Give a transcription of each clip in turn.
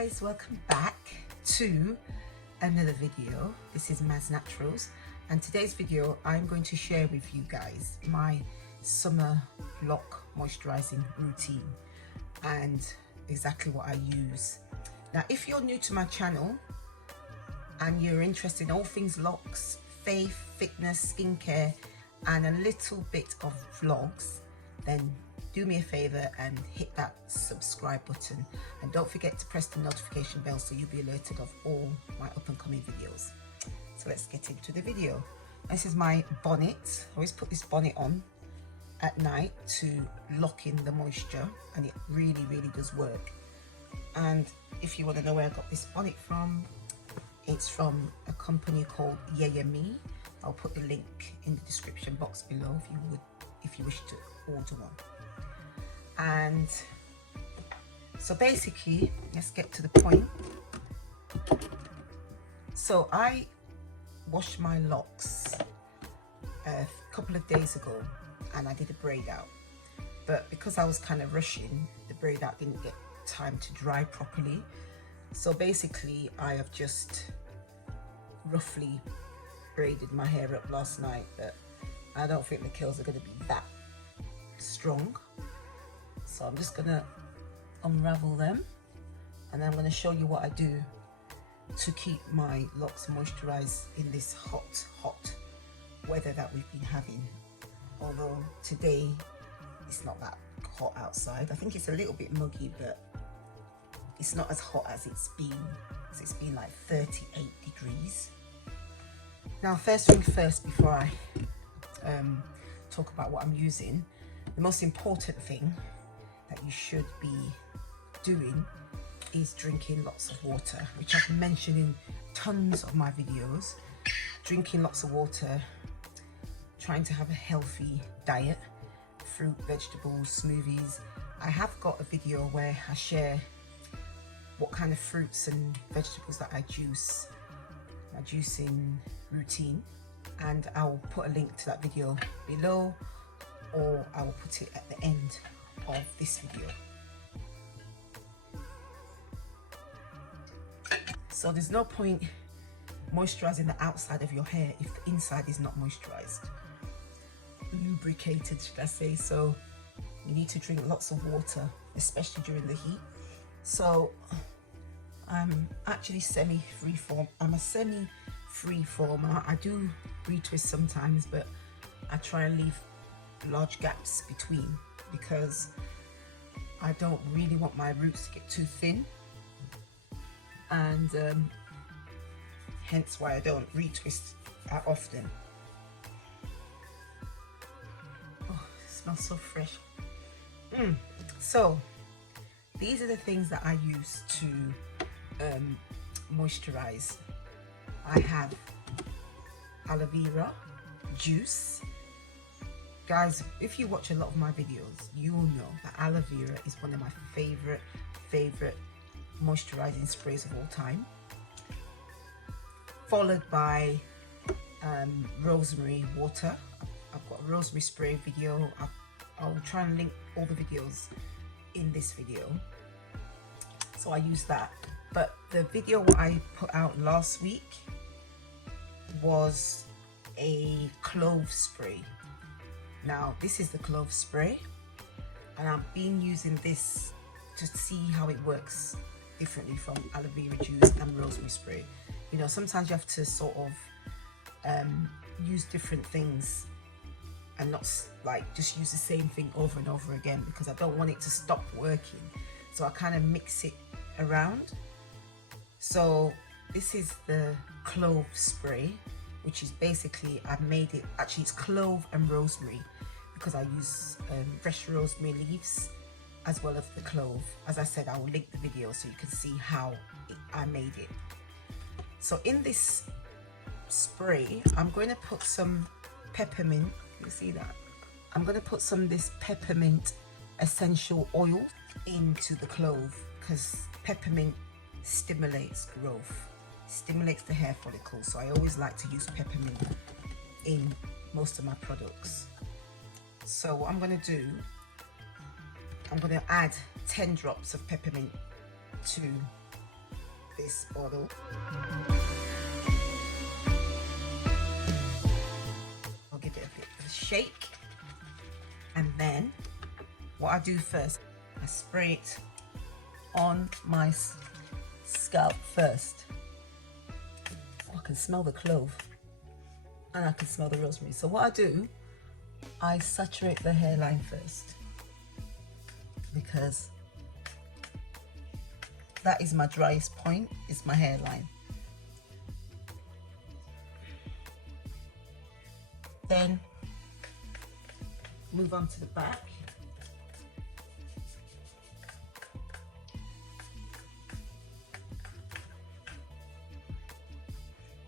guys, welcome back to another video. This is Maz Naturals, and today's video I'm going to share with you guys my Summer Loc moisturizing routine and exactly what I use. Now if you're new to my channel and you're interested in all things Locs, faith, fitness, skincare and a little bit of vlogs, then do me a favor and hit that subscribe button, and don't forget to press the notification bell so you'll be alerted of all my up and coming videos. So let's get into the video. This is my bonnet. I always put this bonnet on at night to lock in the moisture, and it really does work. And if you want to know where I got this bonnet from, it's from a company called Me. I'll put the link in the description box below if you wish to order one. And so basically, let's get to the point. So I washed my locks a couple of days ago and I did a braid out, but because I was kind of rushing, the braid out didn't get time to dry properly. So basically I have just roughly braided my hair up last night, but I don't think the curls are going to be that strong. So I'm just gonna unravel them, and then I'm gonna show you what I do to keep my locks moisturized in this hot weather that we've been having. Although today it's not that hot outside. I think it's a little bit muggy, but it's not as hot as it's been. It's been like 38 degrees. Now first thing first, before I talk about what I'm using, the most important thing that you should be doing is drinking lots of water, which I've mentioned in tons of my videos. Drinking lots of water, trying to have a healthy diet, fruit, vegetables, smoothies. I have got a video where I share what kind of fruits and vegetables that I juice, my juicing routine, and I'll put a link to that video below, or I will put it at the end of this video. So there's no point moisturizing the outside of your hair if the inside is not moisturized, lubricated should I say. So you need to drink lots of water, especially during the heat. So I'm actually semi-freeform. I'm a semi-freeformer. I do retwist sometimes, but I try and leave large gaps between, because I don't really want my roots to get too thin, and hence why I don't retwist that often. Oh, it smells so fresh. So these are the things that I use to moisturize. I have aloe vera juice. Guys, if you watch a lot of my videos, you will know that aloe vera is one of my favorite moisturizing sprays of all time, followed by rosemary water. I've got a rosemary spray video. I'll try and link all the videos in this video. So I use that, but the video I put out last week was a clove spray. Now this is the clove spray, and I've been using this to see how it works differently from aloe vera juice and rosemary spray. You know, sometimes you have to sort of use different things and not like just use the same thing over and over again, because I don't want it to stop working. So I kind of mix it around. So this is the clove spray, which is basically, I've made it, actually it's clove and rosemary, because I use fresh rosemary leaves as well as the clove. As I said, I will link the video so you can see how I made it. So in this spray, I'm going to put some peppermint. You see that? I'm going to put some of this peppermint essential oil into the clove, because peppermint stimulates growth, stimulates the hair follicles. So I always like to use peppermint in most of my products. So what I'm going to do, I'm going to add 10 drops of peppermint to this bottle. I'll give it a bit of a shake, and then what I do first, I spray it on my scalp first. Oh, I can smell the clove and I can smell the rosemary. So what I do, I saturate the hairline first, because that is my driest point, is my hairline. Then move on to the back.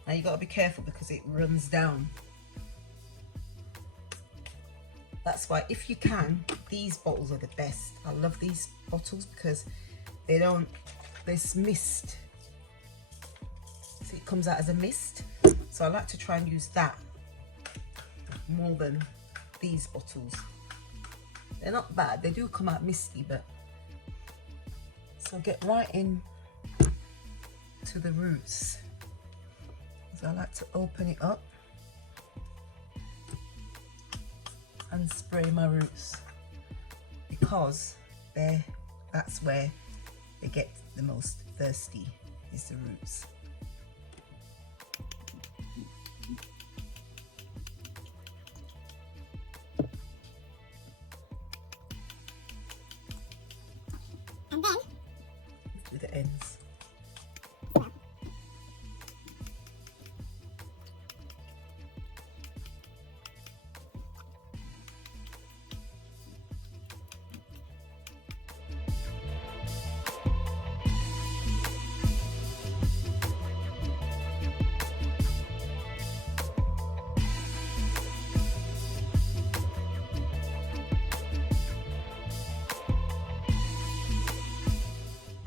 Now you got to be careful because it runs down. That's why, if you can, these bottles are the best. I love these bottles because they don't, there's mist. So it comes out as a mist. So I like to try and use that more than these bottles. They're not bad, they do come out misty, but so get right in to the roots. So I like to open it up and spray my roots, because that's where they get the most thirsty, is the roots. And then do the ends.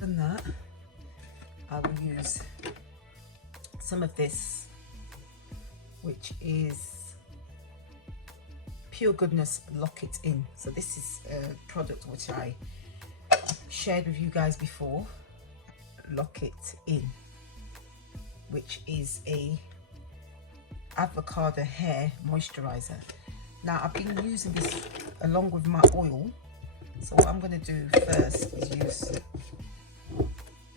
That I will use some of this, which is Pure Goodness Lock It In. So this is a product which I shared with you guys before, Lock It In, which is a avocado hair moisturizer. Now I've been using this along with my oil, so what I'm going to do first is use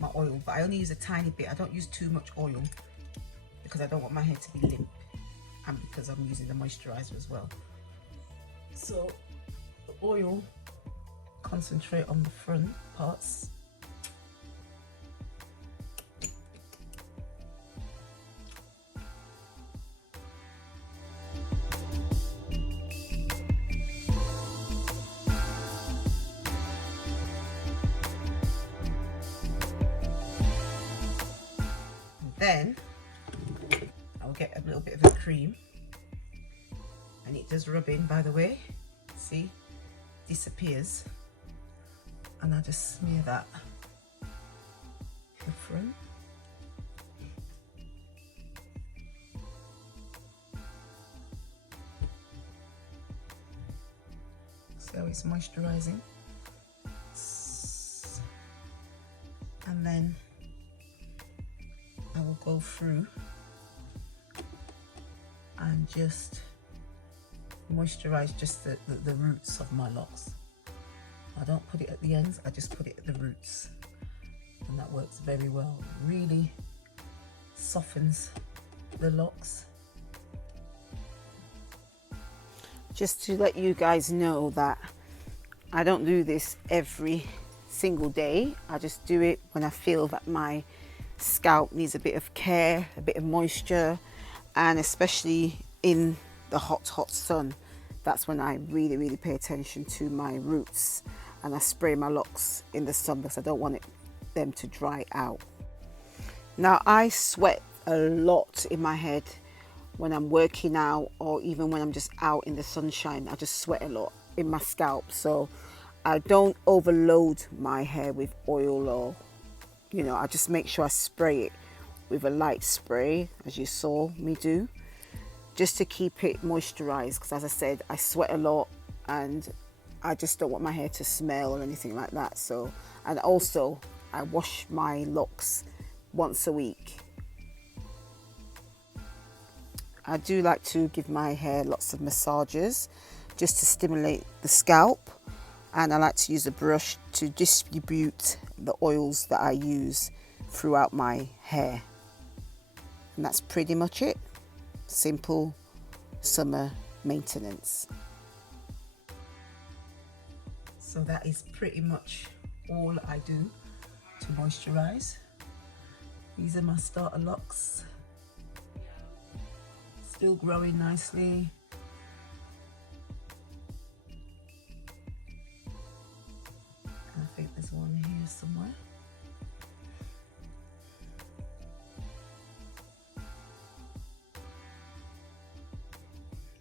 my oil, but I only use a tiny bit. I don't use too much oil because I don't want my hair to be limp, and because I'm using the moisturizer as well. So the oil, concentrate on the front parts. Then I'll get a little bit of a cream, and it does rub in, by the way, see, disappears, and I'll just smear that in the front. So it's moisturizing, and then I will go through and just moisturize just the roots of my locks. I don't put it at the ends, I just put it at the roots, and that works very well. Really softens the locks. Just to let you guys know that I don't do this every single day. I just do it when I feel that my scalp needs a bit of care, a bit of moisture, and especially in the hot sun, that's when I really pay attention to my roots, and I spray my locks in the sun because I don't want them to dry out. Now I sweat a lot in my head when I'm working out, or even when I'm just out in the sunshine. I just sweat a lot in my scalp, so I don't overload my hair with oil, or I just make sure I spray it with a light spray, as you saw me do, just to keep it moisturized, because as I said, I sweat a lot and I just don't want my hair to smell or anything like that. So, and also I wash my locks once a week. I do like to give my hair lots of massages just to stimulate the scalp, and I like to use a brush to distribute the oils that I use throughout my hair. And that's pretty much it. Simple summer maintenance. So that is pretty much all I do to moisturize. These are my starter locks. Still growing nicely. I think there's one here somewhere.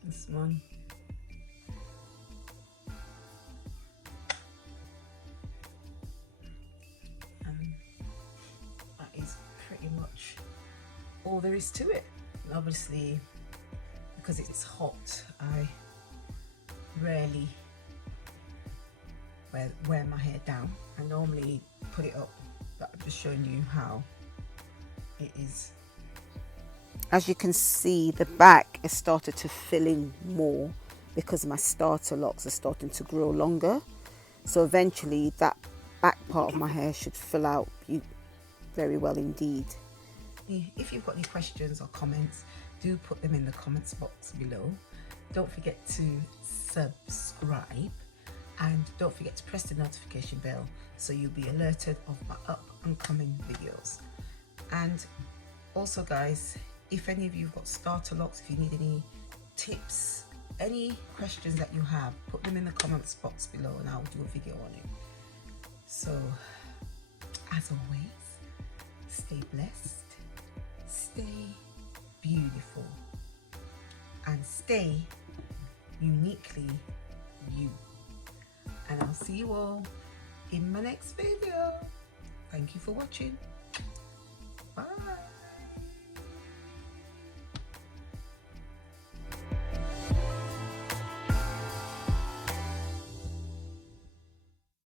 This one. And that is pretty much all there is to it. And obviously, because it's hot, I rarely wear my hair down. I normally put it up, but I'm just showing you how it is. As you can see, the back has started to fill in more because my starter locks are starting to grow longer. So eventually that back part of my hair should fill out very well indeed. If you've got any questions or comments, do put them in the comments box below. Don't forget to subscribe, and don't forget to press the notification bell so you'll be alerted of my up and coming videos. And also guys, if any of you have got starter locks, if you need any tips, any questions that you have, put them in the comments box below and I'll do a video on it. So as always, stay blessed, stay beautiful, and stay uniquely you. And I'll see you all in my next video. Thank you for watching. Bye.